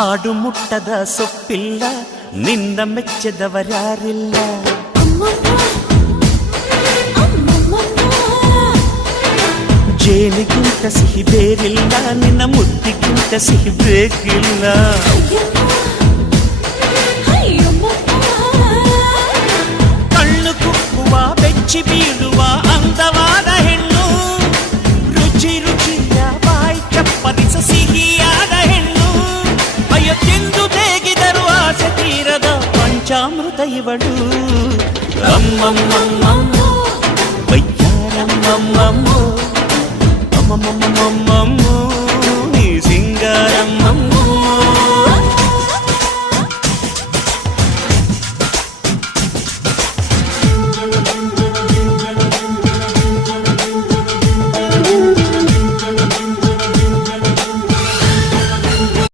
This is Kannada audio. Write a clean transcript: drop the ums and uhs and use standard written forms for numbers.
ಆಡು ಮುಟ್ಟದ ಸೊಪ್ಪಿಲ್ಲ ನಿನ್ನ ಮೆಚ್ಚದವರ್ಯಾರಿಲ್ಲ ಜೇನಿಗಿಂತ ಸಿಹಿ ಬೇರಿಲ್ಲ ನಿನ್ನ ಮುದ್ದಿಗಿಂತ ಸಿಹಿ ಬೇಕಿಲ್ಲ ಕಣ್ಣು ಕುಕ್ಕುವ ಬೆಚ್ಚಿ ಬೀಳುವ ಅಂದವಾದ ಹೆಣ್ಣು ರುಚಿ ರುಚಿಯ ಬಾಯಿ ಚಪ್ಪರಿಸ ಸಿಹಿಯಾದ ಹೆಣ್ಣು ಅಯ್ಯೋ ತಿಂದು ಬೇಗಿದರು ಆಸೆ ತೀರದ ಪಂಚಾಮೃತ ಇವಳು ಅಮ್ಮಮ್ಮಮ್ಮಮ್ಮ ವಯ್ಯಾರಮ್ಮಮ್ಮಮ್ಮ ಅಮ್ಮಮ್ಮಮ್ಮಮ್ಮಮ್ಮ ನೀ ಸಿಂಗಾರಮ್ಮ